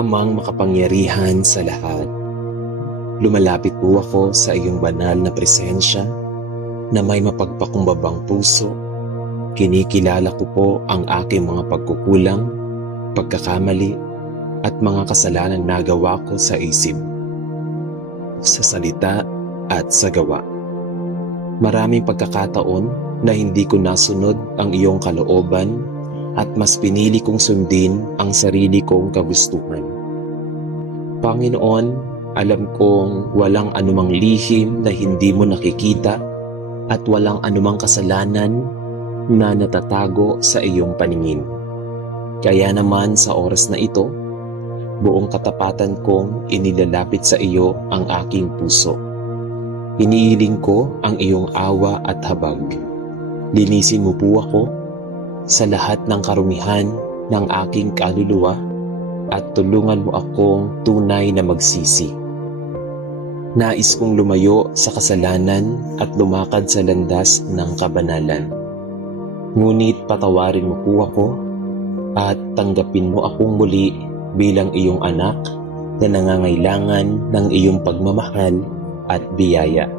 Amang makapangyarihan sa lahat, lumalapit po ako sa iyong banal na presensya na may mapagpakumbabang puso. Kinikilala ko po ang aking mga pagkukulang, pagkakamali at mga kasalanang nagawa ko sa isip, sa salita at sa gawa. Maraming pagkakataon na hindi ko nasunod ang iyong kalooban at mas pinili kong sundin ang sarili kong kagustuhan. Panginoon, alam kong walang anumang lihim na hindi mo nakikita at walang anumang kasalanan na natatago sa iyong paningin. Kaya naman sa oras na ito, buong katapatan kong inilalapit sa iyo ang aking puso. Inihiling ko ang iyong awa at habag. Linisin mo po ako sa lahat ng karumihan ng aking kaluluwa at tulungan mo akong tunay na magsisi. Nais kong lumayo sa kasalanan at lumakad sa landas ng kabanalan. Ngunit patawarin mo po ako at tanggapin mo akong muli bilang iyong anak na nangangailangan ng iyong pagmamahal at biyaya.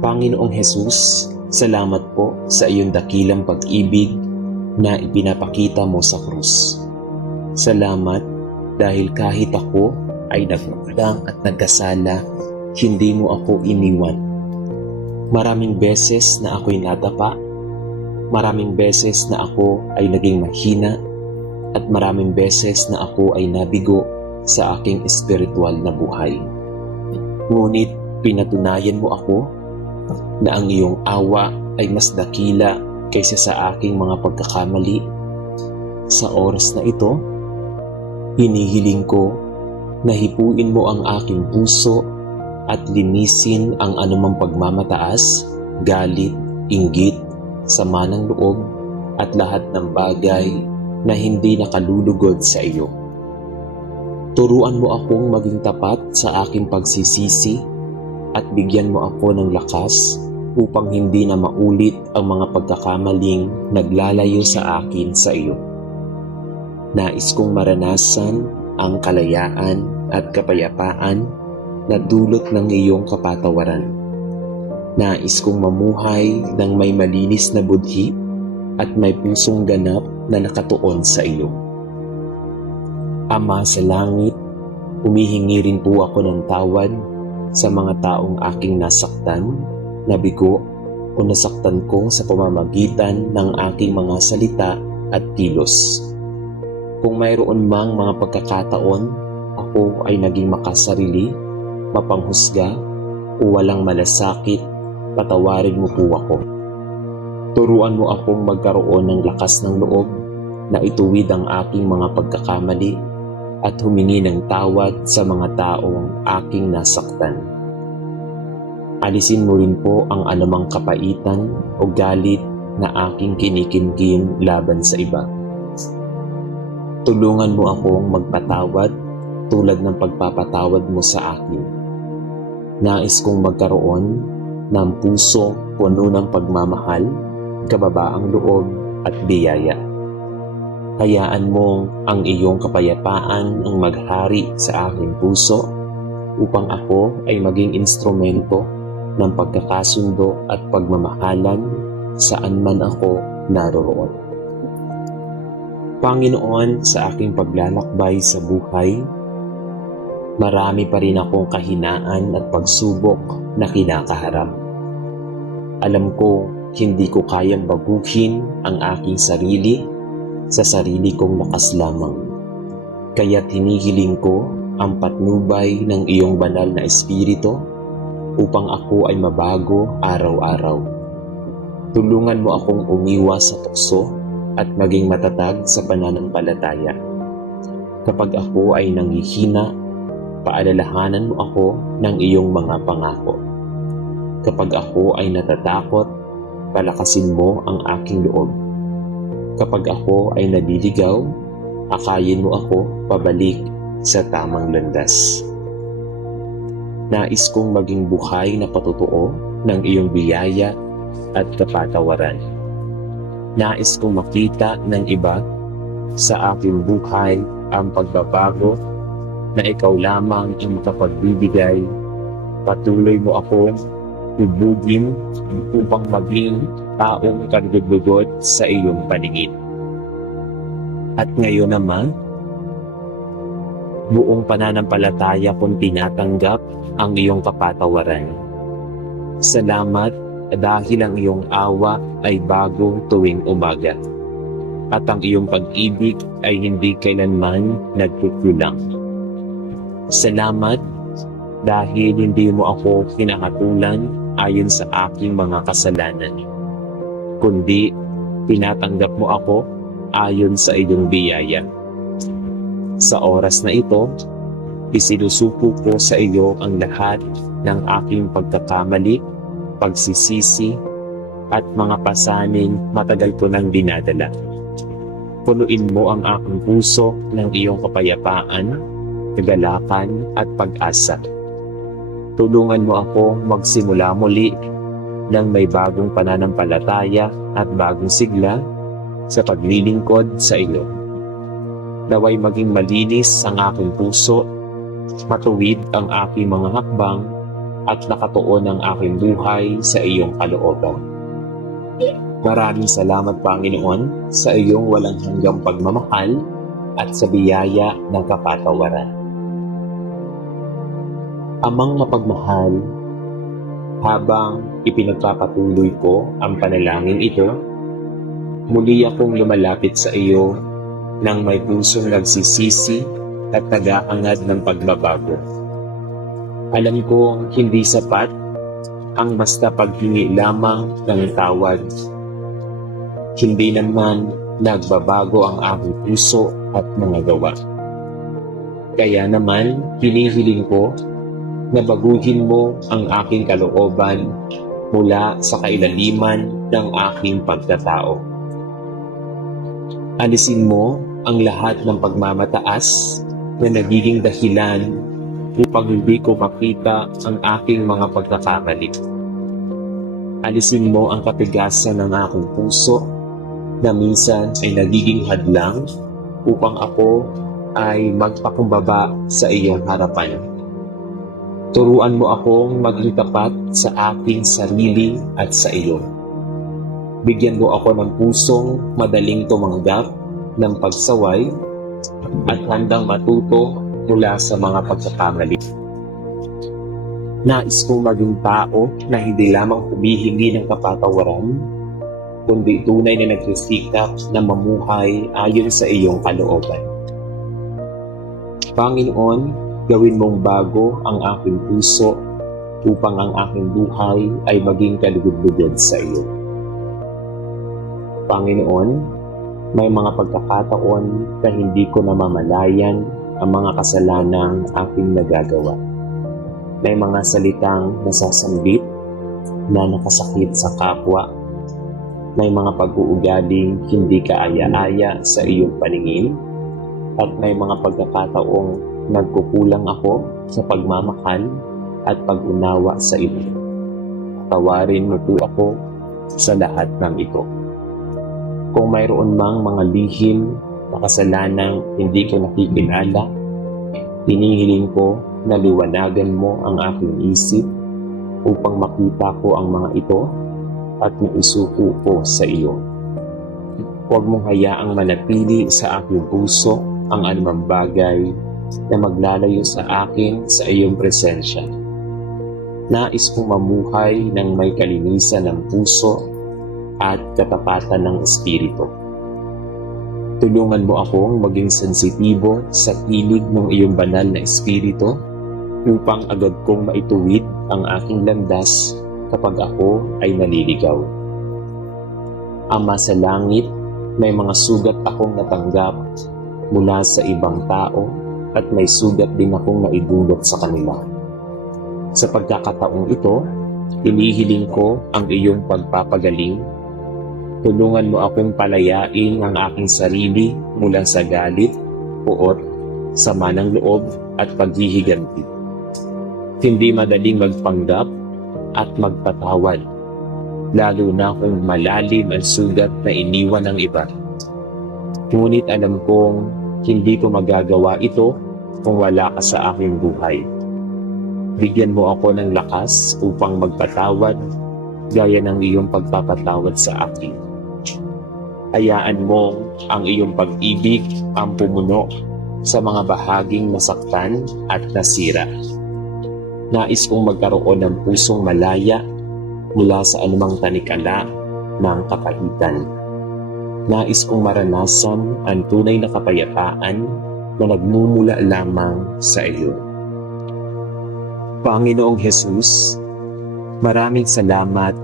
Panginoong Hesus, salamat po sa iyong dakilang pag-ibig na ipinapakita mo sa krus. Salamat dahil kahit ako ay nagkulang at nagkasala, hindi mo ako iniwan. Maraming beses na ako'y nadapa, maraming beses na ako ay naging mahina, at maraming beses na ako ay nabigo sa aking espiritual na buhay. Ngunit pinatunayan mo ako na ang iyong awa ay mas dakila kaysa sa aking mga pagkakamali. Sa oras na ito, hinihiling ko na hipuin mo ang aking puso at linisin ang anumang pagmamataas, galit, inggit, sama ng loob at lahat ng bagay na hindi nakalulugod sa iyo. Turuan mo akong maging tapat sa aking pagsisisi at bigyan mo ako ng lakas upang hindi na maulit ang mga pagkakamaling naglalayo sa akin sa iyo. Nais kong maranasan ang kalayaan at kapayapaan na dulot ng iyong kapatawaran. Nais kong mamuhay ng may malinis na budhi at may pusong ganap na nakatuon sa iyo. Ama sa langit, humihingi rin po ako ng tawad sa mga taong aking nasaktan, nabigo o nasaktan ko sa pamamagitan ng aking mga salita at kilos. Kung mayroon mang mga pagkakataon, ako ay naging makasarili, mapanghusga o walang malasakit, patawarin mo po ako. Turuan mo akong magkaroon ng lakas ng loob na ituwid ang aking mga pagkakamali at humingi ng tawad sa mga taong aking nasaktan. Alisin mo rin po ang anumang kapaitan o galit na aking kinikimkim laban sa iba. Tulungan mo akong magpatawad tulad ng pagpapatawad mo sa akin. Nais kong magkaroon ng puso puno ng pagmamahal, kababaang loob at biyaya. Hayaan mong ang iyong kapayapaan ang maghari sa aking puso upang ako ay maging instrumento ng pagkakasundo at pagmamahalan saan man ako naroroon. Panginoon, sa aking paglalakbay sa buhay, marami pa rin akong kahinaan at pagsubok na kinakaharap. Alam ko, hindi ko kayang baguhin ang aking sarili sa sarili kong lakas lamang. Kaya't hinihiling ko ang patnubay ng iyong banal na espiritu upang ako ay mabago araw-araw. Tulungan mo akong umiwas sa tukso at maging matatag sa pananampalataya. Kapag ako ay nanghihina, paalalahanan mo ako ng iyong mga pangako. Kapag ako ay natatakot, palakasin mo ang aking loob. Kapag ako ay naliligaw, akayin mo ako pabalik sa tamang landas. Nais kong maging buhay na patotoo ng iyong biyaya at kapatawaran. Nais kong makita ng iba sa aking buhay ang pagbabago na ikaw lamang ang makapagbibigay. Patuloy mo akong hubugin upang maging taong kalugod sa iyong paningin. At ngayon naman, buong pananampalataya kong tinatanggap ang iyong kapatawaran. Salamat dahil ang iyong awa ay bago tuwing umaga, at ang iyong pag-ibig ay hindi kailanman nagkukulang. Salamat dahil hindi mo ako kinakatulan ayon sa aking mga kasalanan, kundi tinatanggap mo ako ayon sa iyong biyaya. Sa oras na ito, isinusuko ko sa iyo ang lahat ng aking pagkakamali, pagsisisi, at mga pasaning matagal ko nang dinadala. Punuin mo ang aking puso ng iyong kapayapaan, kagalakan at pag-asa. Tulungan mo ako magsimula muli ng may bagong pananampalataya at bagong sigla sa paglilingkod sa iyo. Naway maging malinis ang aking puso, matuwid ang aking mga hakbang, at nakatuon ang aking buhay sa iyong kalooban. Maraming salamat, Panginoon, sa iyong walang hanggang pagmamahal at sa biyaya ng kapatawaran. Amang mapagmahal, habang ipinagpapatuloy ko ang panalangin ito, muli akong lumalapit sa iyo nang may pusong nagsisisi at nag-aangad ng pagbabago. Alam kong hindi sapat ang basta paghingi lamang ng tawad. Hindi naman nagbabago ang aking puso at mga gawa. Kaya naman, hinihiling ko na baguhin mo ang aking kalooban mula sa kailaliman ng aking pagkatao. Alisin mo ang lahat ng pagmamataas na nagiging dahilan upang hindi ko makita ang aking mga pagkakamali. Alisin mo ang katigasan ng aking puso na minsan ay nagiging hadlang upang ako ay magpakumbaba sa iyong harapan. Turuan mo akong maging tapat sa aking sarili at sa iyo. Bigyan mo ako ng pusong madaling tumanggap ng pagsaway at handang matuto mula sa mga pagkakamali. Nais kong maging tao na hindi lamang humihingi ng kapatawaran, kundi tunay na nagsisikap na mamuhay ayon sa iyong kalooban. Panginoon, gawin mong bago ang aking puso upang ang aking buhay ay maging kalugod-lugod sa iyo. Panginoon, may mga pagkakataon na hindi ko namamalayan ang mga kasalanang aking nagagawa. May mga salitang nasasambit na nakasakit sa kapwa. May mga pag-uugaling hindi kaaya-aya sa iyong paningin. At may mga pagkakataong nagkukulang ako sa pagmamahal at pag-unawa sa iba. Tawarin mo po ako sa lahat ng ito. Kung mayroon mang mga lihim na kasalanang hindi ko nakikilala, hinihiling ko na liwanagan mo ang aking isip upang makita ko ang mga ito at maisuko ko sa iyo. Huwag mong hayaang manatili sa aking puso ang anumang bagay na maglalayo sa akin sa iyong presensya. Nais kong mamuhay ng may kalinisan ng puso at katapatan ng espiritu. Tulungan mo akong maging sensitibo sa tinig ng iyong banal na espiritu upang agad kong maituwid ang aking landas kapag ako ay naliligaw. Ama sa langit, may mga sugat akong natanggap mula sa ibang tao at may sugat din akong naidulot sa kanila. Sa pagkakataong ito, hinihiling ko ang iyong pagpapagaling. Tulungan mo akong palayain ang aking sarili mula sa galit, puot, sama ng loob at paghihiganti. Hindi madaling magpanggap at magpatawad, lalo na kung malalim ang sugat na iniwan ng iba. Ngunit alam kong hindi ko magagawa ito kung wala ka sa aking buhay. Bigyan mo ako ng lakas upang magpatawad gaya ng iyong pagpapatawad sa akin. Hayaan mo ang iyong pag-ibig ang pumuno sa mga bahaging nasaktan at nasira. Nais kong magkaroon ng pusong malaya mula sa anumang tanikala ng kapahitan. Nais kong maranasan ang tunay na kapayapaan na nagmumula lamang sa iyo. Panginoong Jesus, maraming salamat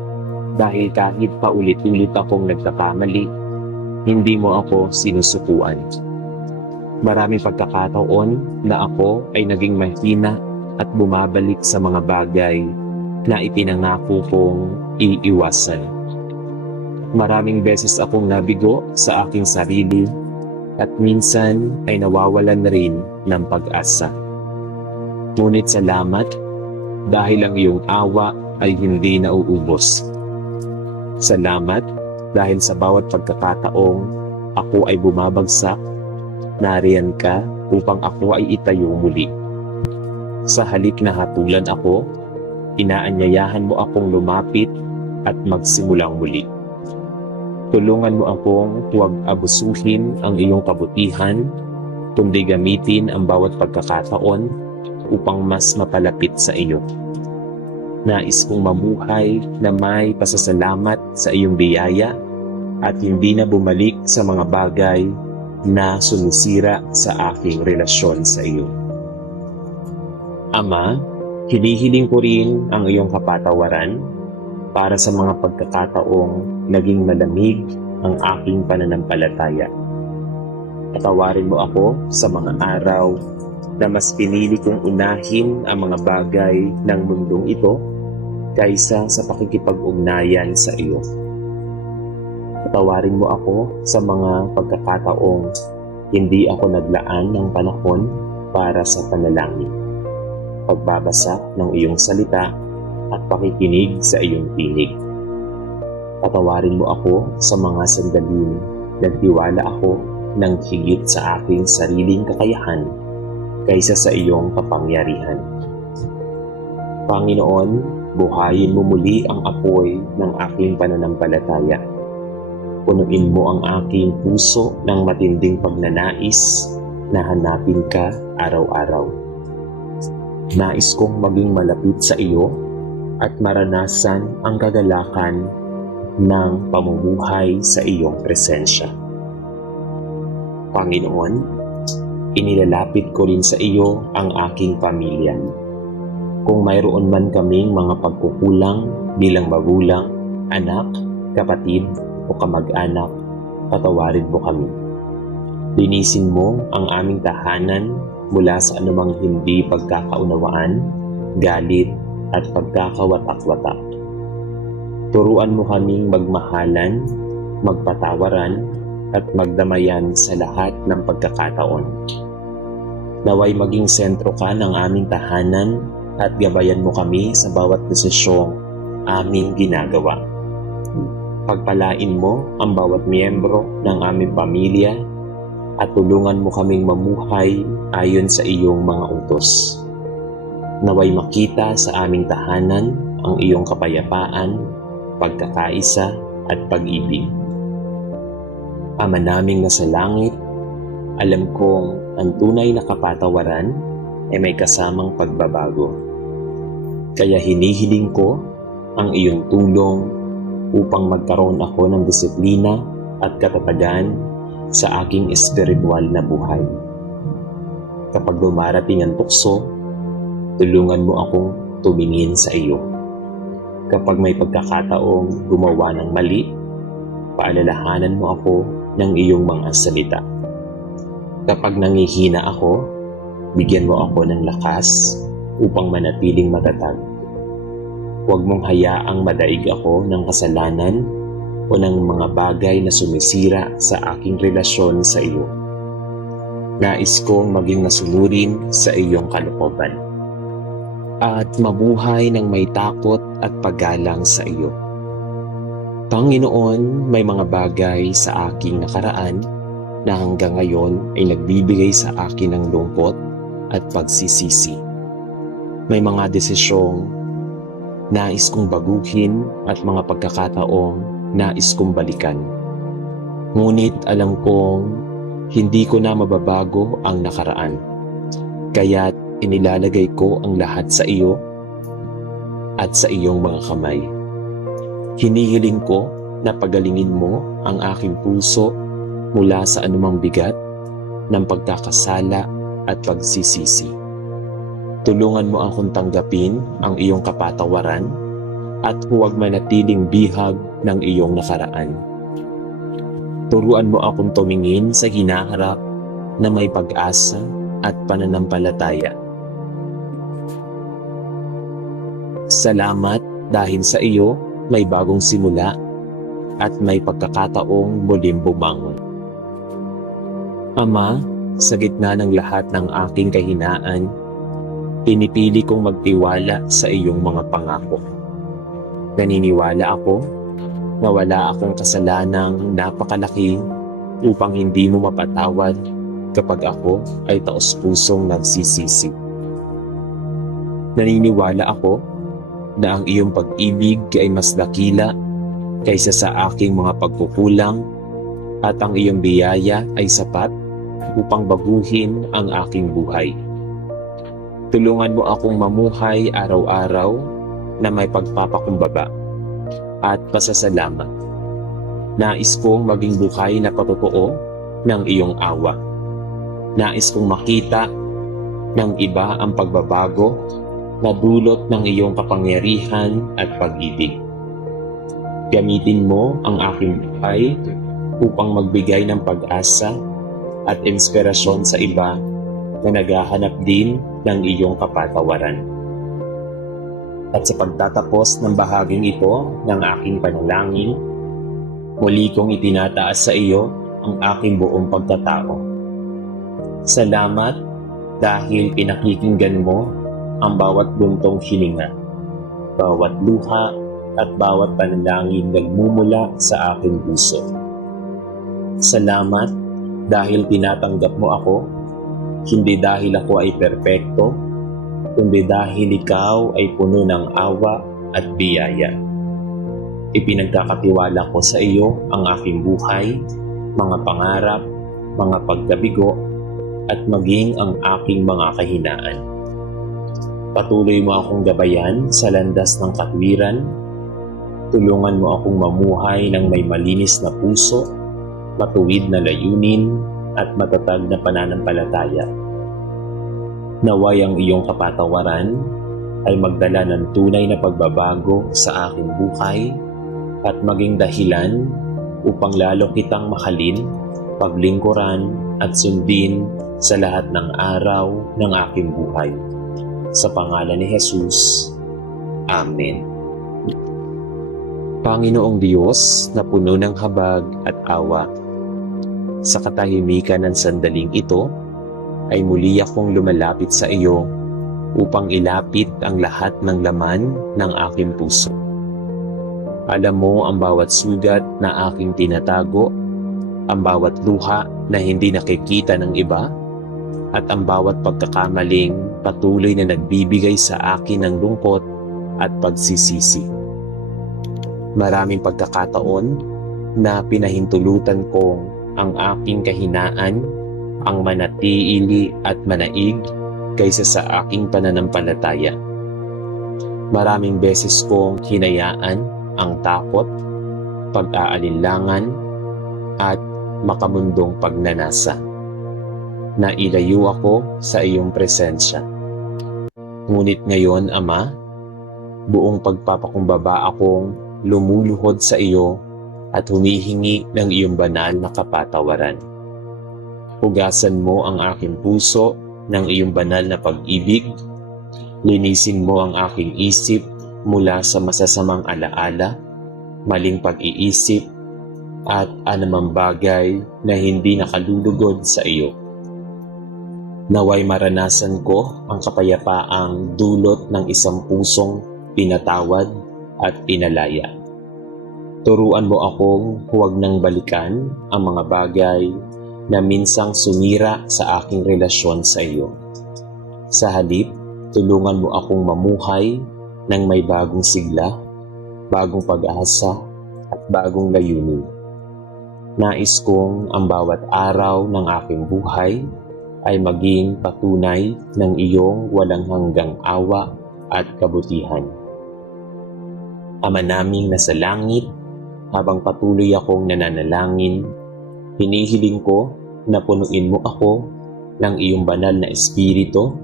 dahil kahit paulit-ulit akong nagkakamali, hindi mo ako sinusukuan. Maraming pagkakataon na ako ay naging mahina at bumabalik sa mga bagay na ipinangako kong iiwasan. Maraming beses akong nabigo sa aking sarili at minsan ay nawawalan na rin ng pag-asa. Ngunit salamat dahil ang iyong awa ay hindi nauubos. Salamat dahil sa bawat pagkakataong ako ay bumabagsak, nariyan ka upang ako ay itayo muli. Sa halip na hatulan ako, inaanyayahan mo akong lumapit at magsimulang muli. Tulungan mo akong huwag abusuhin ang iyong kabutihan, kundi gamitin ang bawat pagkakataon upang mas mapalapit sa iyo. Nais kong mamuhay na may pasasalamat sa iyong biyaya at hindi na bumalik sa mga bagay na sumisira sa aking relasyon sa iyo. Ama, hinihiling ko rin ang iyong kapatawaran para sa mga pagkakataong naging malamig ang aking pananampalataya. Patawarin mo ako sa mga araw na mas pinili kong unahin ang mga bagay ng mundong ito kaysa sa pakikipag-ugnayan sa iyo. Patawarin mo ako sa mga pagkakataong hindi ako naglaan ng panahon para sa panalangin, pagbabasa ng iyong salita at pakikinig sa iyong tinig. Patawarin mo ako sa mga sandaling nagtiwala ako ng higit sa aking sariling kakayahan kaysa sa iyong kapangyarihan. Panginoon, buhayin mo muli ang apoy ng aking pananampalataya. Punuin mo ang aking puso ng matinding pagnanais na hanapin ka araw-araw. Nais kong maging malapit sa iyo at maranasan ang kagalakan ng pamumuhay sa iyong presensya. Panginoon, inilalapit ko rin sa iyo ang aking pamilya. Kung mayroon man kaming mga pagkukulang bilang magulang, anak, kapatid, o kamag-anak, patawarin mo kami. Linisin mo ang aming tahanan mula sa anumang hindi pagkakaunawaan, galit, at pagkakawatak-watak. Turuan mo kaming magmahalan, magpatawaran, at magdamayan sa lahat ng pagkakataon. Naway maging sentro ka ng aming tahanan at gabayan mo kami sa bawat desisyong aming ginagawa. Pagpalain mo ang bawat miyembro ng aming pamilya at tulungan mo kaming mamuhay ayon sa iyong mga utos. Naway makita sa aming tahanan ang iyong kapayapaan, pagkakaisa at pag-ibig. Ama naming nasa langit, alam kong ang tunay na kapatawaran ay may kasamang pagbabago. Kaya hinihiling ko ang iyong tulong upang magkaroon ako ng disiplina at katatagan sa aking espiritual na buhay. Kapag dumarating ang tukso, tulungan mo akong tumingin sa iyo. Kapag may pagkakataong gumawa ng mali, paalalahanan mo ako ng iyong mga salita. Kapag nangihina ako, bigyan mo ako ng lakas upang manatiling matatag. Huwag mong hayaang madaig ako ng kasalanan o ng mga bagay na sumisira sa aking relasyon sa iyo. Nais kong maging nasunurin sa iyong kalooban at mabuhay ng may takot at paggalang sa iyo. Panginoon, may mga bagay sa aking nakaraan na hanggang ngayon ay nagbibigay sa akin ng lungkot at pagsisisi. May mga desisyong nais kong baguhin at mga pagkakataong nais kong balikan. Ngunit alam kong hindi ko na mababago ang nakaraan. Kaya't inilalagay ko ang lahat sa iyo at sa iyong mga kamay. Hinihiling ko na pagalingin mo ang aking puso mula sa anumang bigat ng pagkakasala at pagsisisi. Tulungan mo akong tanggapin ang iyong kapatawaran at huwag manatiling bihag ng iyong nakaraan. Turuan mo akong tumingin sa hinaharap na may pag-asa at pananampalataya. Salamat dahil sa iyo may bagong simula at may pagkakataong muling bumangon. Ama, sa gitna ng lahat ng aking kahinaan, pinipili kong magtiwala sa iyong mga pangako. Naniniwala ako na wala akong kasalanang napakalaki upang hindi mo mapatawad kapag ako ay taos-pusong nagsisisi. Naniniwala ako na ang iyong pag-ibig ay mas dakila kaysa sa aking mga pagkukulang at ang iyong biyaya ay sapat upang baguhin ang aking buhay. Tulungan mo akong mamuhay araw-araw na may pagpapakumbaba at pasasalamat. Nais kong maging buhay na patotoo ng iyong awa. Nais kong makita ng iba ang pagbabago na dulot ng iyong kapangyarihan at pag-ibig. Gamitin mo ang aking buhay upang magbigay ng pag-asa at inspirasyon sa iba na naghahanap din ng iyong kapatawaran. At sa pagtatapos ng bahaging ito ng aking panalangin, muli kong itinataas sa iyo ang aking buong pagkatao. Salamat dahil pinakikinggan mo ang bawat buntong hininga, bawat luha at bawat panalangin nagmumula sa aking puso. Salamat dahil tinatanggap mo ako, hindi dahil ako ay perpekto, kundi dahil ikaw ay puno ng awa at biyaya. Ipinagkakatiwala ko sa iyo ang aking buhay, mga pangarap, mga pagkabigo, at maging ang aking mga kahinaan. Patuloy mo akong gabayan sa landas ng katwiran. Tulungan mo akong mamuhay ng may malinis na puso, matuwid na layunin, at matatag na pananampalataya. Naway ang iyong kapatawaran ay magdala ng tunay na pagbabago sa aking buhay at maging dahilan upang lalo kitang mahalin, paglingkuran at sundin sa lahat ng araw ng aking buhay. Sa pangalan ni Jesus. Amen. Panginoong Diyos na puno ng habag at awa, sa katahimikan ng sandaling ito, ay muli akong lumalapit sa iyo upang ilapit ang lahat ng laman ng aking puso. Alam mo ang bawat sugat na aking tinatago, ang bawat luha na hindi nakikita ng iba, at ang bawat pagkakamaling patuloy na nagbibigay sa akin ng lungkot at pagsisisi. Maraming pagkakataon na pinahintulutan kong ang aking kahinaan ang manatili at manaig kaysa sa aking pananampalataya. Maraming beses kong hinayaan ang takot, pag-aalinlangan, at makamundong pagnanasa. Nailayo ako sa iyong presensya. Ngunit ngayon, Ama, buong pagpapakumbaba akong lumuluhod sa iyo at humihingi ng iyong banal na kapatawaran. Hugasan mo ang aking puso ng iyong banal na pag-ibig. Linisin mo ang aking isip mula sa masasamang alaala, maling pag-iisip, at anumang bagay na hindi nakalulugod sa iyo. Naway maranasan ko ang kapayapaang dulot ng isang pusong pinatawad at pinalaya. Turuan mo akong huwag nang balikan ang mga bagay na minsang sumira sa aking relasyon sa iyo. Sa halip, tulungan mo akong mamuhay ng may bagong sigla, bagong pag-asa at bagong layunin. Nais kong ang bawat araw ng aking buhay ay maging patunay ng iyong walang hanggang awa at kabutihan. Ama naming nasa langit, habang patuloy akong nananalangin, hinihiling ko na punuin mo ako ng iyong banal na espiritu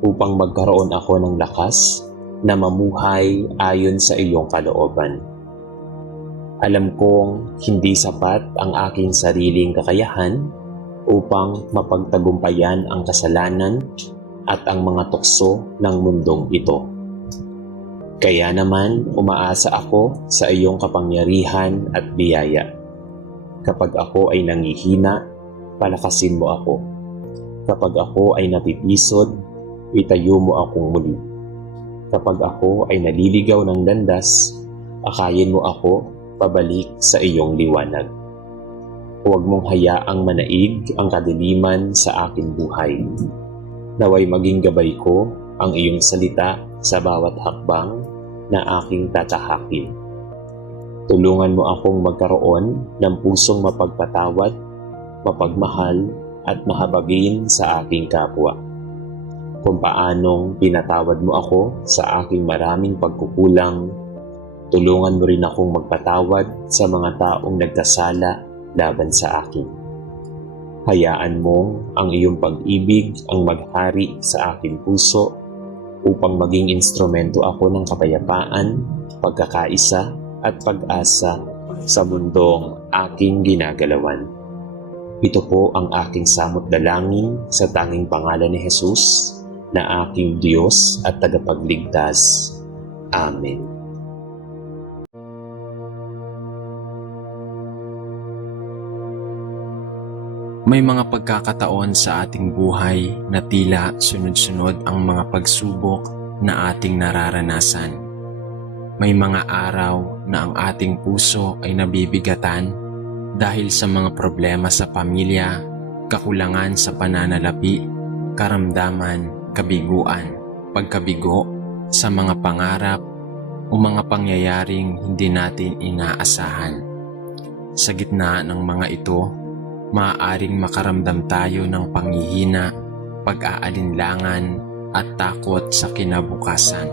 upang magkaroon ako ng lakas na mamuhay ayon sa iyong kalooban. Alam kong hindi sapat ang aking sariling kakayahan upang mapagtagumpayan ang kasalanan at ang mga tukso ng mundong ito. Kaya naman umaasa ako sa iyong kapangyarihan at biyaya. Kapag ako ay nangihina, palakasin mo ako. Kapag ako ay natitisod, itayo mo akong muli. Kapag ako ay naliligaw ng landas, akayin mo ako pabalik sa iyong liwanag. Huwag mong hayaang manaig ang kadiliman sa aking buhay. Naway maging gabay ko ang iyong salita sa bawat hakbang na aking tatahakin. Tulungan mo akong magkaroon ng pusong mapagpatawad, mapagmahal at mahabagin sa aking kapwa. Kung paanong pinatawad mo ako sa aking maraming pagkukulang, tulungan mo rin akong magpatawad sa mga taong nagkasala laban sa akin. Hayaan mo ang iyong pag-ibig ang maghari sa aking puso upang maging instrumento ako ng kapayapaan, pagkakaisa at pag-asa sa mundong aking ginagalawan. Ito po ang aking samot dalangin sa tanging pangalan ni Jesus na aking Diyos at tagapagligtas. Amen. May mga pagkakataon sa ating buhay na tila sunod-sunod ang mga pagsubok na ating nararanasan. May mga araw na ang ating puso ay nabibigatan dahil sa mga problema sa pamilya, kakulangan sa pananalapi, karamdaman, kabiguan, pagkabigo sa mga pangarap o mga pangyayaring hindi natin inaasahan. Sa gitna ng mga ito, maaaring makaramdam tayo ng panghihina, pag-aalinlangan at takot sa kinabukasan.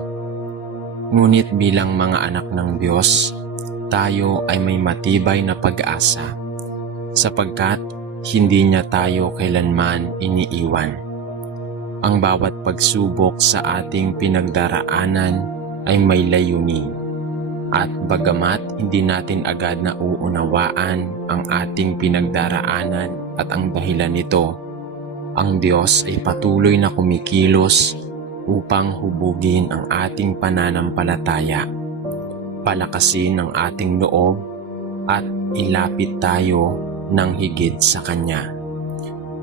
Ngunit bilang mga anak ng Diyos, tayo ay may matibay na pag-asa sapagkat hindi niya tayo kailanman iniiwan. Ang bawat pagsubok sa ating pinagdaraanan ay may layunin. At bagamat hindi natin agad na uunawaan ang ating pinagdaraanan at ang dahilan nito, ang Diyos ay patuloy na kumikilos upang hubugin ang ating pananampalataya, palakasin ang ating loob at ilapit tayo ng higit sa Kanya.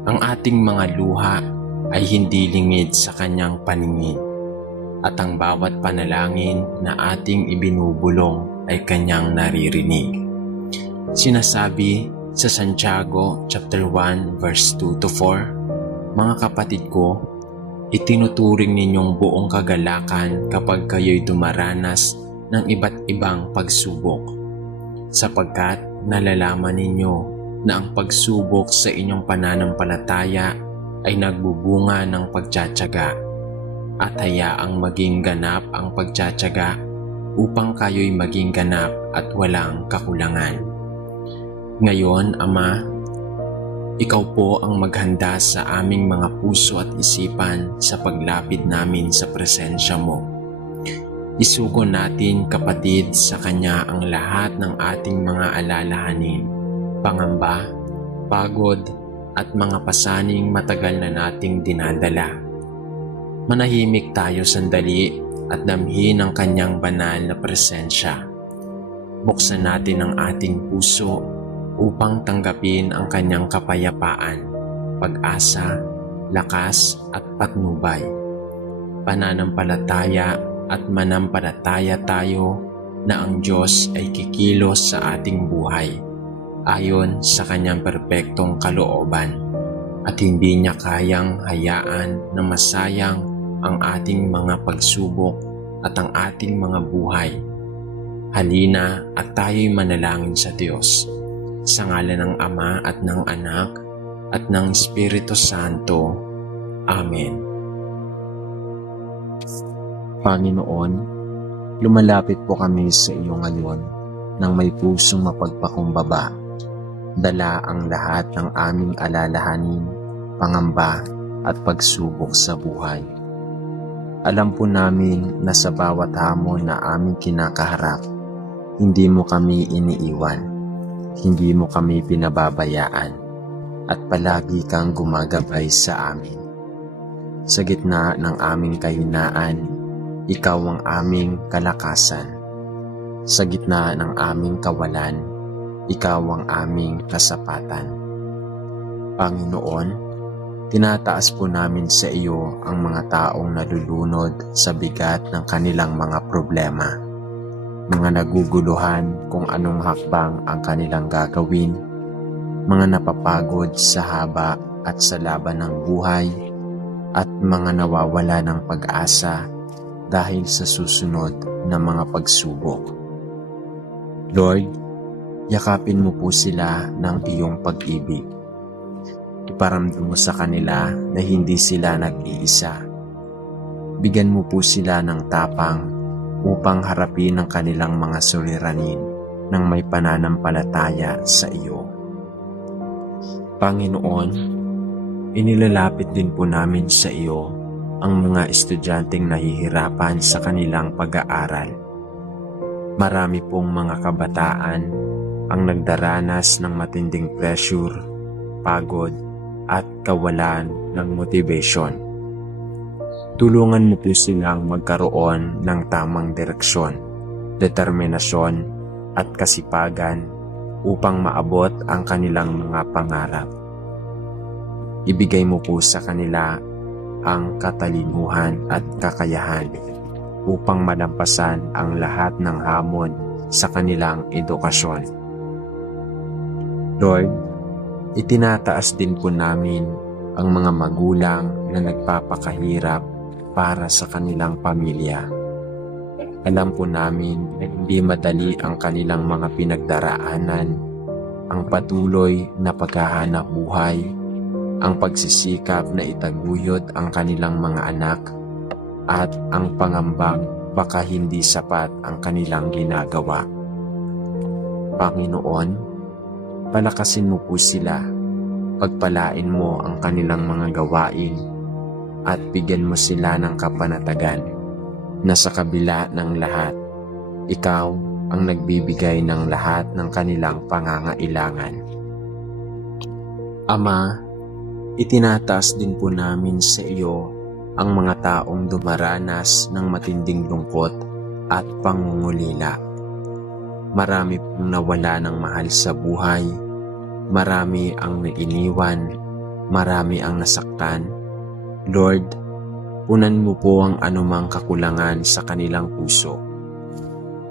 Ang ating mga luha ay hindi lingid sa Kanyang paningin, at ang bawat panalangin na ating ibinubulong ay Kanyang naririnig. Sinasabi sa Santiago chapter 1 verse 2-4, "Mga kapatid ko, itinuturing ninyong buong kagalakan kapag kayo'y dumaranas ng iba't ibang pagsubok, sapagkat nalalaman ninyo na ang pagsubok sa inyong pananampalataya ay nagbubunga ng pagtiyatiyaga. At hayaang maging ganap ang pagtiyatiyaga upang kayo'y maging ganap at walang kakulangan." Ngayon, Ama, Ikaw po ang maghanda sa aming mga puso at isipan sa paglapit namin sa presensya mo. Isugo natin, kapatid, sa Kanya ang lahat ng ating mga alalahanin, pangamba, pagod at mga pasaning matagal na nating dinadala. Manahimik tayo sandali at damhin ang Kanyang banal na presensya. Buksan natin ang ating puso upang tanggapin ang Kanyang kapayapaan, pag-asa, lakas at patnubay. Pananampalataya at manampalataya tayo na ang Diyos ay kikilos sa ating buhay ayon sa kanyang perpektong kalooban at hindi niya kayang hayaan na masayang ang ating mga pagsubok at ang ating mga buhay. Halina at tayo'y manalangin sa Diyos. Sa ngalan ng Ama at ng Anak at ng Espiritu Santo. Amen. Panginoon, lumalapit po kami sa iyo ngayon nang may pusong mapagpakumbaba. Dala ang lahat ng aming alalahanin, pangamba at pagsubok sa buhay. Alam po namin na sa bawat hamon na aming kinakaharap, hindi mo kami iniiwan, hindi mo kami pinababayaan, at palagi kang gumagabay sa amin. Sa gitna ng aming kahinaan, ikaw ang aming kalakasan. Sa gitna ng aming kawalan, ikaw ang aming kasapatan. Panginoon, tinataas po namin sa iyo ang mga taong nalulunod sa bigat ng kanilang mga problema. Mga naguguluhan kung anong hakbang ang kanilang gagawin, mga napapagod sa haba at sa laban ng buhay, at mga nawawala ng pag-asa dahil sa susunod na mga pagsubok. Lord, yakapin mo po sila ng iyong pag-ibig. Iparamdam mo sa kanila na hindi sila nag-iisa. Bigyan mo po sila ng tapang upang harapin ang kanilang mga suliranin ng may pananampalataya sa iyo. Panginoon, inilalapit din po namin sa iyo ang mga estudyanteng nahihirapan sa kanilang pag-aaral. Marami pong mga kabataan ang nagdaranas ng matinding pressure, pagod at kawalan ng motivation. Tulungan mo po silang magkaroon ng tamang direksyon, determinasyon at kasipagan upang maabot ang kanilang mga pangarap. Ibigay mo po sa kanila ang katalinuhan at kakayahan upang malampasan ang lahat ng hamon sa kanilang edukasyon. Lord, itinataas din po namin ang mga magulang na nagpapakahirap para sa kanilang pamilya. Alam po namin na hindi madali ang kanilang mga pinagdaraanan, ang patuloy na paghahanap buhay, ang pagsisikap na itaguyod ang kanilang mga anak, at ang pangambang baka hindi sapat ang kanilang ginagawa. Panginoon, palakasin mo po sila, pagpalain mo ang kanilang mga gawain, at bigyan mo sila ng kapanatagan na sa kabila ng lahat, ikaw ang nagbibigay ng lahat ng kanilang pangangailangan. Ama, itinataas din po namin sa iyo ang mga taong dumaranas ng matinding lungkot at pangungulila. Marami pong nawala ng mahal sa buhay, marami ang nainiwan, marami ang nasaktan. Lord, punan mo po ang anumang kakulangan sa kanilang puso.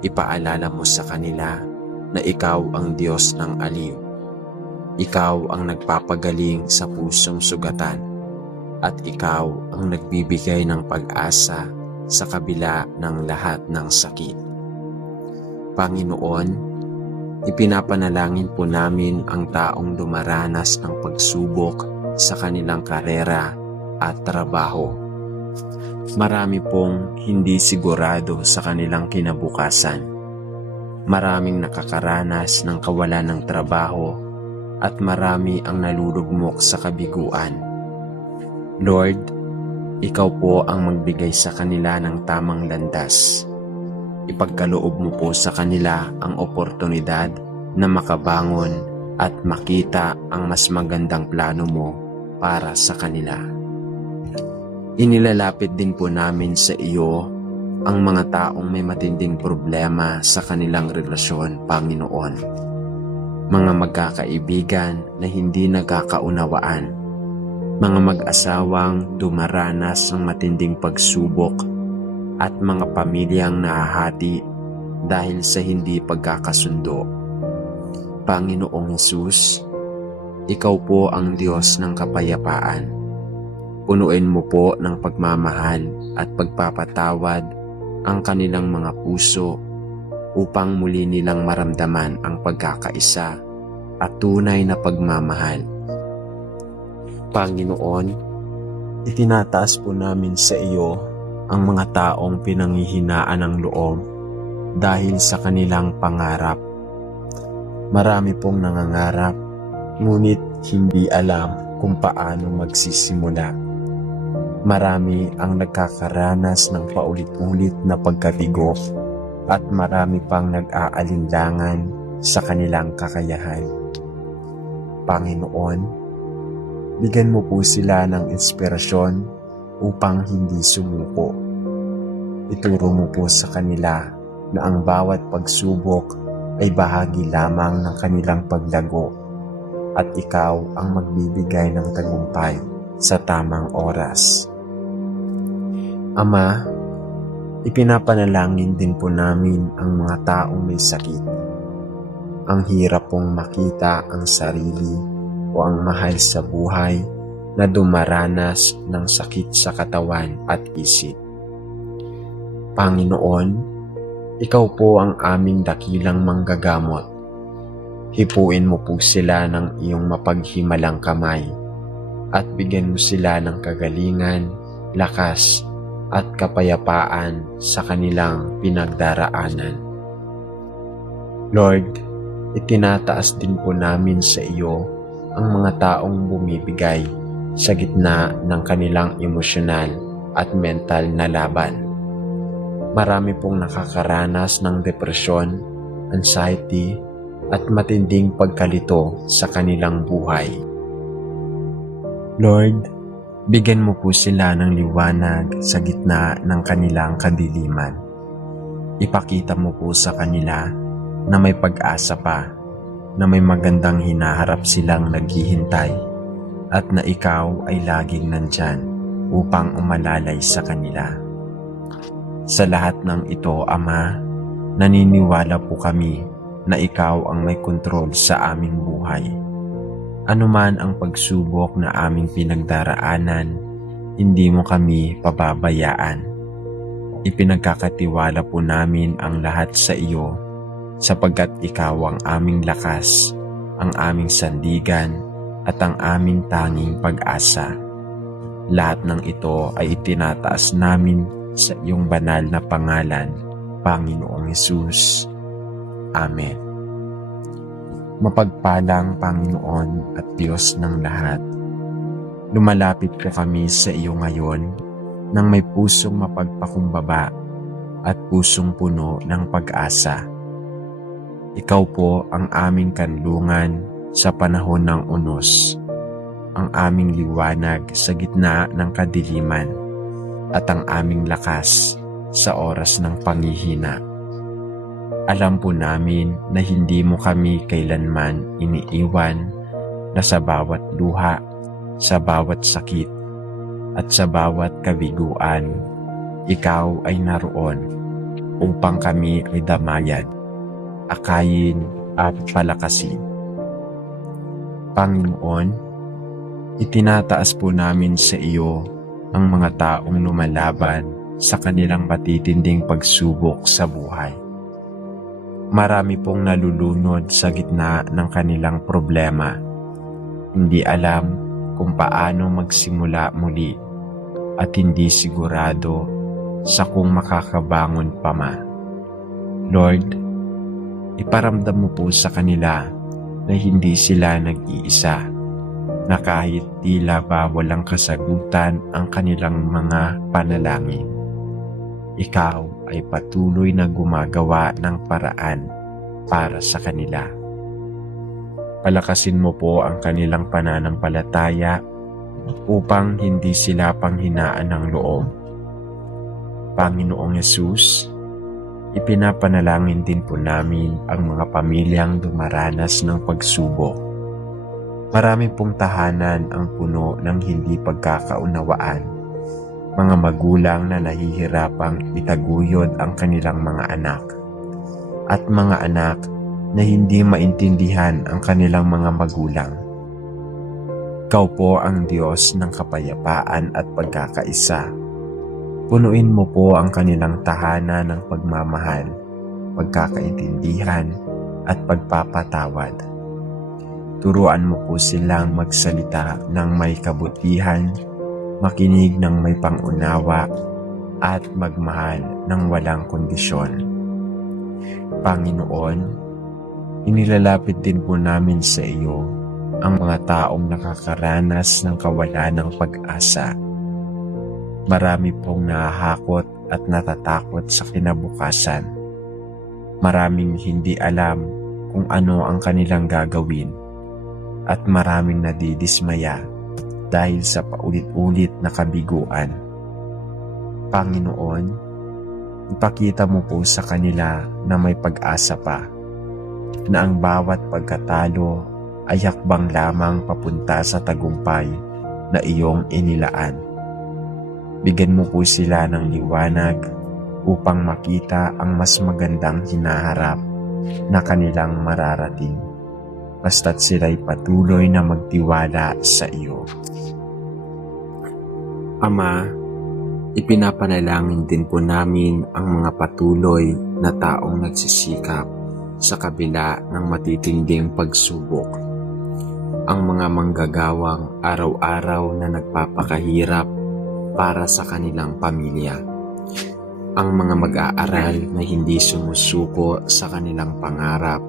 Ipaalala mo sa kanila na ikaw ang Diyos ng aliw. Ikaw ang nagpapagaling sa pusong sugatan, at ikaw ang nagbibigay ng pag-asa sa kabila ng lahat ng sakit. Panginoon, ipinapanalangin po namin ang taong dumaranas ng pagsubok sa kanilang karera at trabaho. Marami pong hindi sigurado sa kanilang kinabukasan. Maraming nakakaranas ng kawalan ng trabaho at marami ang nalulugmok sa kabiguan. Lord, ikaw po ang magbigay sa kanila ng tamang landas. Ipagkaloob mo po sa kanila ang oportunidad na makabangon at makita ang mas magandang plano mo para sa kanila. Inilalapit din po namin sa iyo ang mga taong may matinding problema sa kanilang relasyon, Panginoon. Mga magkakaibigan na hindi nagkakaunawaan, mga mag-asawang dumaranas ng matinding pagsubok, at mga pamilyang nahahati dahil sa hindi pagkakasundo. Panginoong Hesus, Ikaw po ang Diyos ng kapayapaan. Punuin mo po ng pagmamahal at pagpapatawad ang kanilang mga puso upang muli nilang maramdaman ang pagkakaisa at tunay na pagmamahal. Panginoon, itinataas po namin sa iyo ang mga taong pinanghihinaan ng loob dahil sa kanilang pangarap. Marami pong nangangarap, ngunit hindi alam kung paano magsisimula. Marami ang nagkakaranas ng paulit-ulit na pagkabigo at marami pang nag-aalinlangan sa kanilang kakayahan. Panginoon, bigyan mo po sila ng inspirasyon upang hindi sumuko. Ituro mo po sa kanila na ang bawat pagsubok ay bahagi lamang ng kanilang paglago at ikaw ang magbibigay ng tagumpay sa tamang oras. Ama, ipinapanalangin din po namin ang mga taong may sakit. Ang hirap pong makita ang sarili o ang mahal sa buhay na dumaranas ng sakit sa katawan at isip. Panginoon, Ikaw po ang aming dakilang manggagamot. Hipuin mo po sila ng iyong mapaghimalang kamay at bigyan mo sila ng kagalingan, lakas at kapayapaan sa kanilang pinagdaraanan. Lord, itinataas din po namin sa iyo ang mga taong bumibigay sa gitna ng kanilang emosyonal at mental na laban. Marami pong nakakaranas ng depresyon, anxiety, at matinding pagkalito sa kanilang buhay. Lord, bigyan mo po sila ng liwanag sa gitna ng kanilang kadiliman. Ipakita mo po sa kanila na may pag-asa pa, na may magandang hinaharap silang naghihintay, at na ikaw ay laging nandyan upang umalalay sa kanila. Sa lahat ng ito, Ama, naniniwala po kami na ikaw ang may kontrol sa aming buhay. Ano man ang pagsubok na aming pinagdaraanan, hindi mo kami pababayaan. Ipinagkakatiwala po namin ang lahat sa iyo sapagkat ikaw ang aming lakas, ang aming sandigan at ang aming tanging pag-asa. Lahat ng ito ay itinataas namin sa iyong banal na pangalan, Panginoong Hesus. Amen. Mapagpalang Panginoon at Diyos ng lahat, lumalapit po kami sa iyo ngayon nang may pusong mapagpakumbaba at pusong puno ng pag-asa. Ikaw po ang aming kanlungan sa panahon ng unos, ang aming liwanag sa gitna ng kadiliman, at ang aming lakas sa oras ng panghihina. Alam po namin na hindi mo kami kailanman iniiwan, na sa bawat luha, sa bawat sakit, at sa bawat kabiguan, ikaw ay naroon upang kami ay damayan, akayin at palakasin. Panginoon, itinataas po namin sa iyo ang mga taong lumalaban sa kanilang matitinding pagsubok sa buhay. Marami pong nalulunod sa gitna ng kanilang problema. Hindi alam kung paano magsimula muli at hindi sigurado sa kung makakabangon pa man. Lord, iparamdam mo po sa kanila na hindi sila nag-iisa, na kahit tila ba walang kasagutan ang kanilang mga panalangin, ikaw ay patuloy na gumagawa ng paraan para sa kanila. Palakasin mo po ang kanilang pananampalataya upang hindi sila panghinaan ng loob. Panginoong Hesus, ipinapanalangin din po namin ang mga pamilyang dumaranas ng pagsubok. Marami pong tahanan ang puno ng hindi pagkakaunawaan, mga magulang na nahihirapang itaguyod ang kanilang mga anak, at mga anak na hindi maintindihan ang kanilang mga magulang. Ikaw po ang Diyos ng kapayapaan at pagkakaisa. Punuin mo po ang kanilang tahanan ng pagmamahal, pagkakaintindihan at pagpapatawad. Turuan mo po silang magsalita ng may kabutihan, makinig ng may pangunawa, at magmahal ng walang kondisyon. Panginoon, inilalapit din po namin sa iyo ang mga taong nakakaranas ng kawalan ng pag-asa. Marami pong nahahakot at natatakot sa kinabukasan. Maraming hindi alam kung ano ang kanilang gagawin at maraming nadidismaya dahil sa paulit-ulit na kabiguan. Panginoon, ipakita mo po sa kanila na may pag-asa pa, na ang bawat pagkatalo ay hakbang lamang papunta sa tagumpay na iyong inilaan. Bigyan mo po sila ng liwanag upang makita ang mas magandang hinaharap na kanilang mararating, basta't sila'y patuloy na magtiwala sa iyo. Ama, ipinapanalangin din po namin ang mga patuloy na taong nagsisikap sa kabila ng matitinding pagsubok. Ang mga manggagawang araw-araw na nagpapakahirap para sa kanilang pamilya. Ang mga mag-aaral na hindi sumusuko sa kanilang pangarap.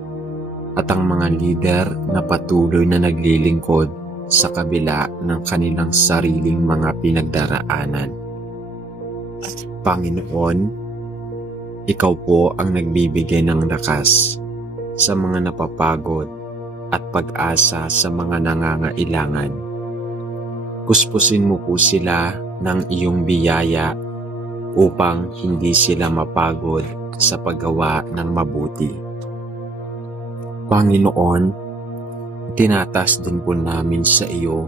At ang mga lider na patuloy na naglilingkod sa kabila ng kanilang sariling mga pinagdaraanan. Panginoon, Ikaw po ang nagbibigay ng lakas sa mga napapagod at pag-asa sa mga nangangailangan. Kuspusin mo po sila ng iyong biyaya upang hindi sila mapagod sa paggawa ng mabuti. Panginoon, tinatas din po namin sa iyo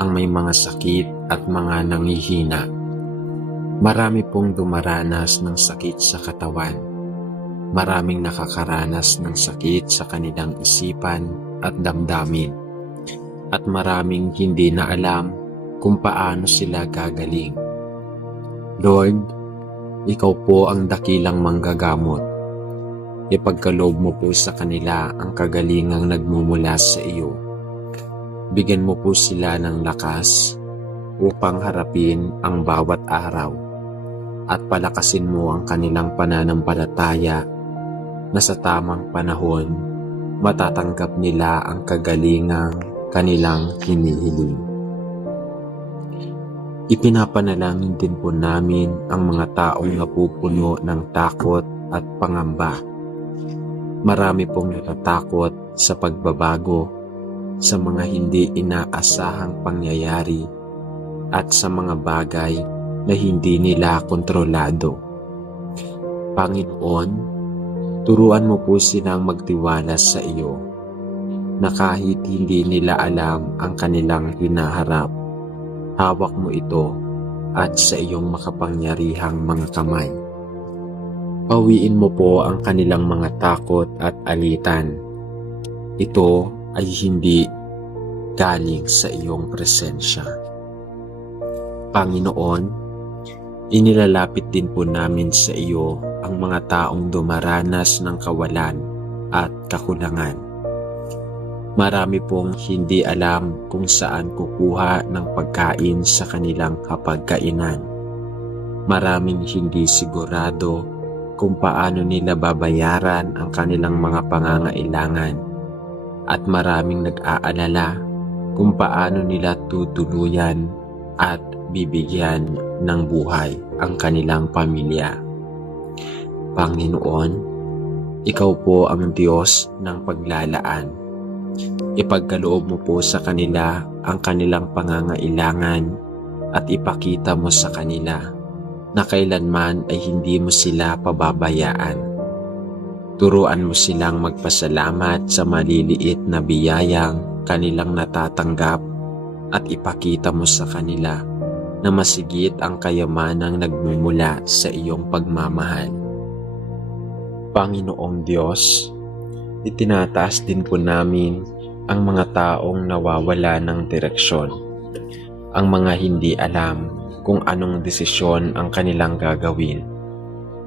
ang may mga sakit at mga nanghihina. Marami pong dumaranas ng sakit sa katawan. Maraming nakakaranas ng sakit sa kanilang isipan at damdamin. At maraming hindi na alam kung paano sila gagaling. Lord, Ikaw po ang dakilang manggagamot. Ipagkaloob mo po sa kanila ang kagalingang nagmumula sa iyo. Bigyan mo po sila ng lakas upang harapin ang bawat araw at palakasin mo ang kanilang pananampalataya na sa tamang panahon matatanggap nila ang kagalingang kanilang hinihiling. Ipinapanalangin din po namin ang mga taong napupuno ng takot at pangamba. Marami pong natatakot sa pagbabago, sa mga hindi inaasahang pangyayari at sa mga bagay na hindi nila kontrolado. Panginoon, turuan mo po silang magtiwala sa iyo na kahit hindi nila alam ang kanilang hinaharap, hawak mo ito at sa iyong makapangyarihang mga kamay. Pawiin mo po ang kanilang mga takot at alitan. Ito ay hindi galing sa iyong presensya. Panginoon, inilalapit din po namin sa iyo ang mga taong dumaranas ng kawalan at kakulangan. Marami pong hindi alam kung saan kukuha ng pagkain sa kanilang hapagkainan. Maraming hindi sigurado kung paano nila babayaran ang kanilang mga pangangailangan. At maraming nag-aalala kung paano nila tutuluyan at bibigyan ng buhay ang kanilang pamilya. Panginoon, Ikaw po ang Diyos ng paglalaan. Ipagkaloob mo po sa kanila ang kanilang pangangailangan at ipakita mo sa kanila na kailanman ay hindi mo sila pababayaan. Turuan mo silang magpasalamat sa maliliit na biyayang kanilang natatanggap at ipakita mo sa kanila na masigit ang kayamanang nagmumula sa iyong pagmamahal. Panginoong Diyos, itinataas din po namin ang mga taong nawawala ng direksyon, ang mga hindi alam kung anong desisyon ang kanilang gagawin,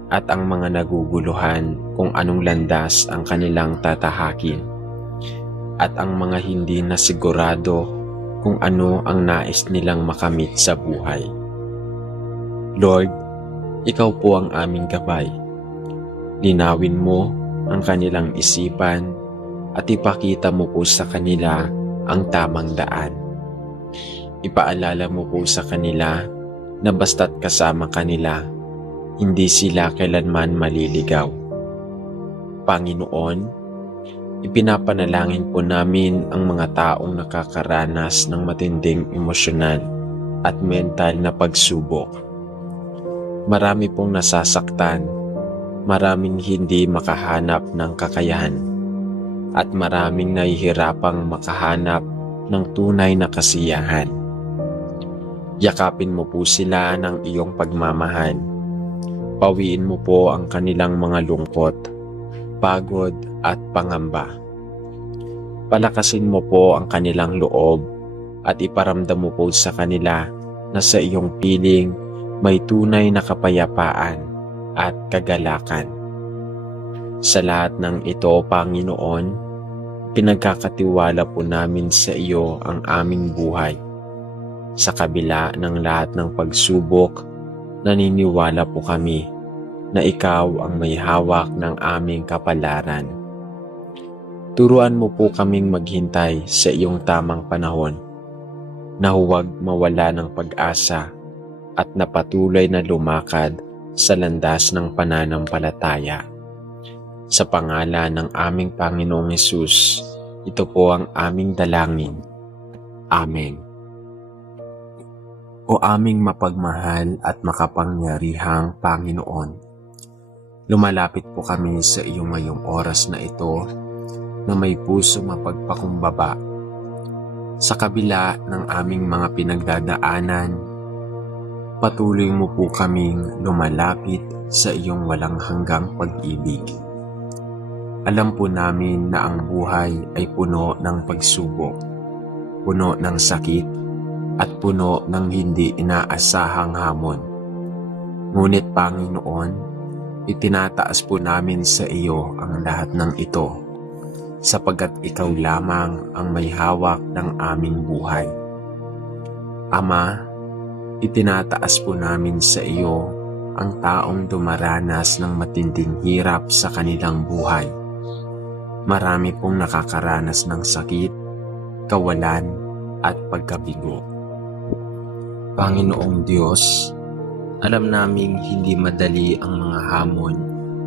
at ang mga naguguluhan kung anong landas ang kanilang tatahakin, at ang mga hindi nasigurado kung ano ang nais nilang makamit sa buhay. Lord, Ikaw po ang aming gabay. Linawin mo ang kanilang isipan at ipakita mo po sa kanila ang tamang daan. Ipaalala mo po sa kanila na basta't kasama kanila, hindi sila kailanman maliligaw. Panginoon, ipinapanalangin po namin ang mga taong nakakaranas ng matinding emosyonal at mental na pagsubok. Marami pong nasasaktan, maraming hindi makahanap ng kakayahan, at maraming nahihirapang makahanap ng tunay na kasiyahan. Yakapin mo po sila ng iyong pagmamahal. Pawiin mo po ang kanilang mga lungkot, pagod at pangamba. Palakasin mo po ang kanilang loob at iparamdam mo po sa kanila na sa iyong piling may tunay na kapayapaan at kagalakan. Sa lahat ng ito, Panginoon, pinagkakatiwala po namin sa iyo ang aming buhay. Sa kabila ng lahat ng pagsubok, naniniwala po kami na ikaw ang may hawak ng aming kapalaran. Turuan mo po kaming maghintay sa iyong tamang panahon, na huwag mawala ng pag-asa at napatuloy na lumakad sa landas ng pananampalataya. Sa pangalan ng aming Panginoong Hesus, ito po ang aming dalangin. Amen. O aming mapagmahal at makapangyarihang Panginoon, lumalapit po kami sa iyo ngayong oras na ito na may puso mapagpakumbaba. Sa kabila ng aming mga pinagdadaanan, patuloy mo po kaming lumalapit sa iyong walang hanggang pag-ibig. Alam po namin na ang buhay ay puno ng pagsubok, puno ng sakit, at puno ng hindi inaasahang hamon. Ngunit Panginoon, itinataas po namin sa iyo ang lahat ng ito, sapagkat ikaw lamang ang may hawak ng aming buhay. Ama, itinataas po namin sa iyo ang taong dumaranas ng matinding hirap sa kanilang buhay. Marami pong nakakaranas ng sakit, kawalan at pagkabigo. Panginoong Diyos, alam naming hindi madali ang mga hamon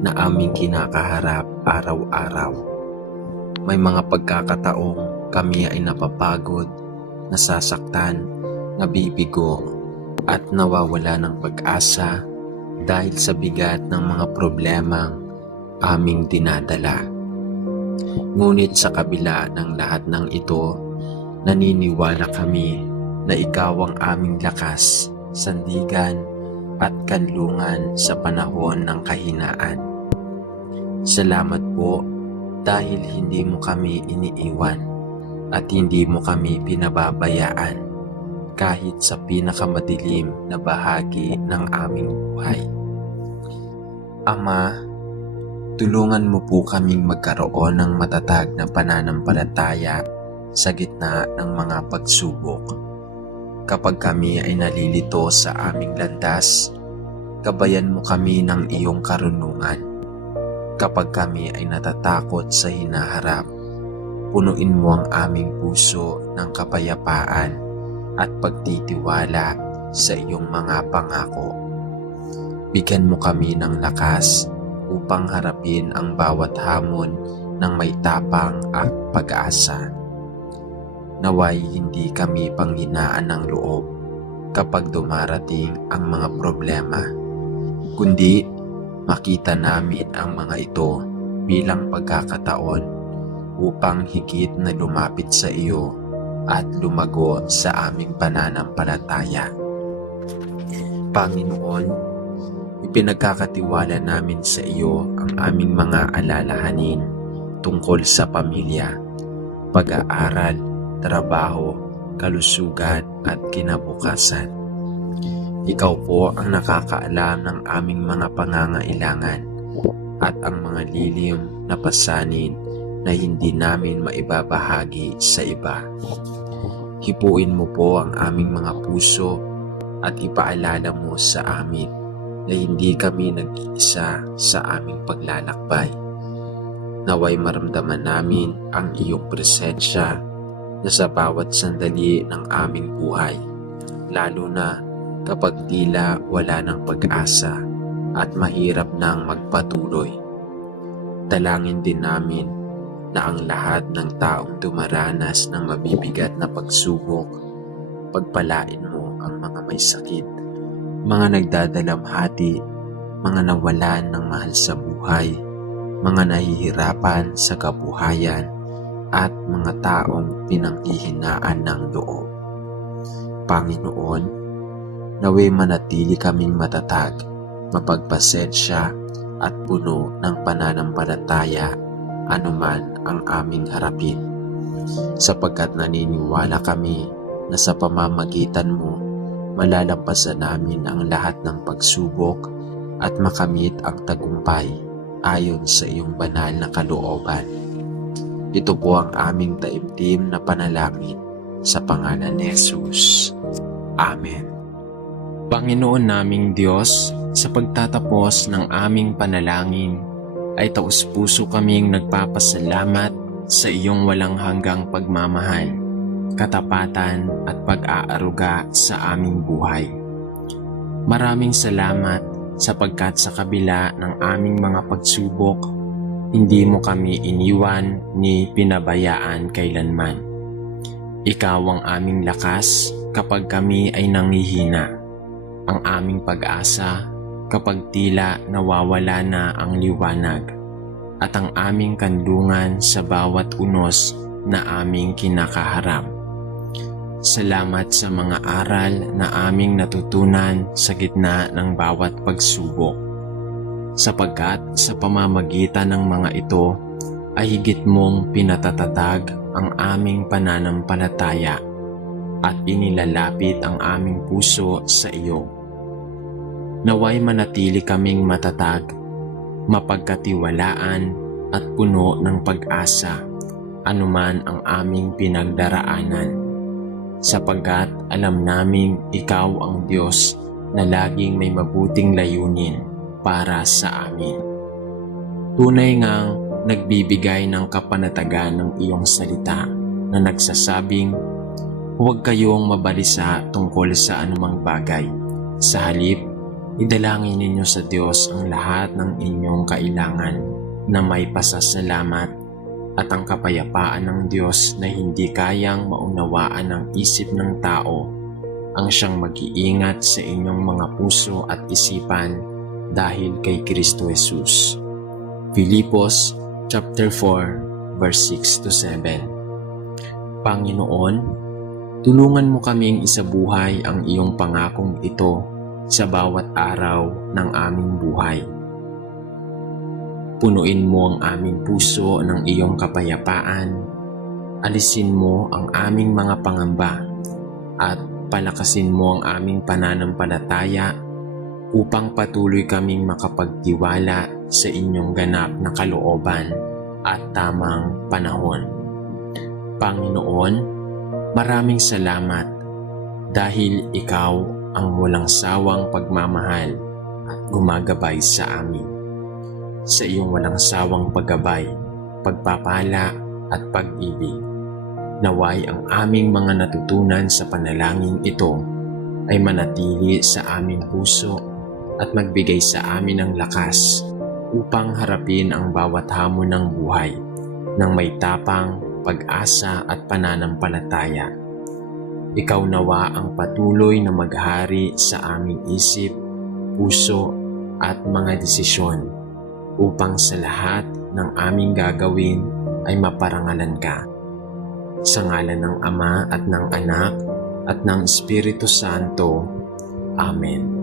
na aming kinakaharap araw-araw. May mga pagkakataong kami ay napapagod, nasasaktan, nabibigo, at nawawala ng pag-asa dahil sa bigat ng mga problemang aming dinadala. Ngunit sa kabila ng lahat ng ito, naniniwala kami na ikaw ang aming lakas, sandigan at kanlungan sa panahon ng kahinaan. Salamat po dahil hindi mo kami iniiwan at hindi mo kami pinababayaan kahit sa pinakamadilim na bahagi ng aming buhay. Ama, tulungan mo po kaming magkaroon ng matatag na pananampalataya sa gitna ng mga pagsubok. Kapag kami ay nalilito sa aming landas, gabayan mo kami ng iyong karunungan. Kapag kami ay natatakot sa hinaharap, punuin mo ang aming puso ng kapayapaan at pagtitiwala sa iyong mga pangako. Bigyan mo kami ng lakas upang harapin ang bawat hamon ng may tapang at pag-asa. Naway hindi kami panghinaan ng loob kapag dumarating ang mga problema, kundi makita namin ang mga ito bilang pagkakataon upang higit na lumapit sa iyo at lumago sa aming pananampalataya. Panginoon, ipinagkakatiwala namin sa iyo ang aming mga alalahanin, tungkol sa pamilya, pag-aaral, trabaho, kalusugan at kinabukasan. Ikaw po ang nakakaalam ng aming mga pangangailangan at ang mga lilim na pasanin na hindi namin maibabahagi sa iba. Hipuin mo po ang aming mga puso at ipaalala mo sa amin na hindi kami nag-iisa sa aming paglalakbay. Naway maramdaman namin ang iyong presensya na sa bawat sandali ng aming buhay, lalo na kapag tila wala ng pag-asa at mahirap nang magpatuloy. Dalangin din namin na ang lahat ng taong dumaranas ng mabibigat na pagsubok, pagpalain mo ang mga may sakit, mga nagdadalamhati, mga nawalan ng mahal sa buhay, mga nahihirapan sa kabuhayan, at mga taong pinanghihinaan ng loob. Panginoon, naway manatili kaming matatag, mapagpasensya at puno ng pananampalataya anuman ang aming harapin, sapagkat naniniwala kami na sa pamamagitan mo malalampasan namin ang lahat ng pagsubok at makamit ang tagumpay ayon sa iyong banal na kalooban. Ito po ang aming taimtim na panalangin sa pangalan ni Jesus. Amen. Panginoon naming Diyos, sa pagtatapos ng aming panalangin, ay taus-puso kaming nagpapasalamat sa iyong walang hanggang pagmamahal, katapatan at pag-aaruga sa aming buhay. Maraming salamat sapagkat sa kabila ng aming mga pagsubok, hindi mo kami iniwan ni pinabayaan kailanman. Ikaw ang aming lakas kapag kami ay nanghihina, ang aming pag-asa kapag tila nawawala na ang liwanag, at ang aming kandungan sa bawat unos na aming kinakaharap. Salamat sa mga aral na aming natutunan sa gitna ng bawat pagsubok, sapagkat sa pamamagitan ng mga ito ay higit mong pinatatatag ang aming pananampalataya at inilalapit ang aming puso sa iyo. Naway manatili kaming matatag, mapagkatiwalaan at puno ng pag-asa anuman ang aming pinagdaraanan, sapagkat alam naming ikaw ang Diyos na laging may mabuting layunin para sa amin. Tunay ngang nagbibigay ng kapanatagan ng iyong salita na nagsasabing, huwag kayong mabalisa tungkol sa anumang bagay. Sa halip, idalangin ninyo sa Diyos ang lahat ng inyong kailangan na may pasasalamat, at ang kapayapaan ng Diyos na hindi kayang maunawaan ng isip ng tao ang siyang mag-iingat sa inyong mga puso at isipan dahil kay Kristo Jesus. Filipos chapter 4 verse 6 to 7. Panginoon, tulungan mo kaming isabuhay ang iyong pangakong ito sa bawat araw ng aming buhay. Punuin mo ang aming puso ng iyong kapayapaan, alisin mo ang aming mga pangamba, at palakasin mo ang aming pananampalataya upang patuloy kaming makapagtiwala sa inyong ganap na kalooban at tamang panahon. Panginoon, maraming salamat dahil ikaw ang walang sawang pagmamahal at gumagabay sa amin. Sa iyong walang sawang paggabay, pagpapala at pag-ibig, naway ang aming mga natutunan sa panalangin ito ay manatili sa aming puso at magbigay sa amin ng lakas upang harapin ang bawat hamon ng buhay ng may tapang, pag-asa at pananampalataya. Ikaw nawa ang patuloy na maghari sa aming isip, puso at mga desisyon, upang sa lahat ng aming gagawin ay maparangalan ka. Sa ngalan ng Ama at ng Anak at ng Espiritu Santo. Amen.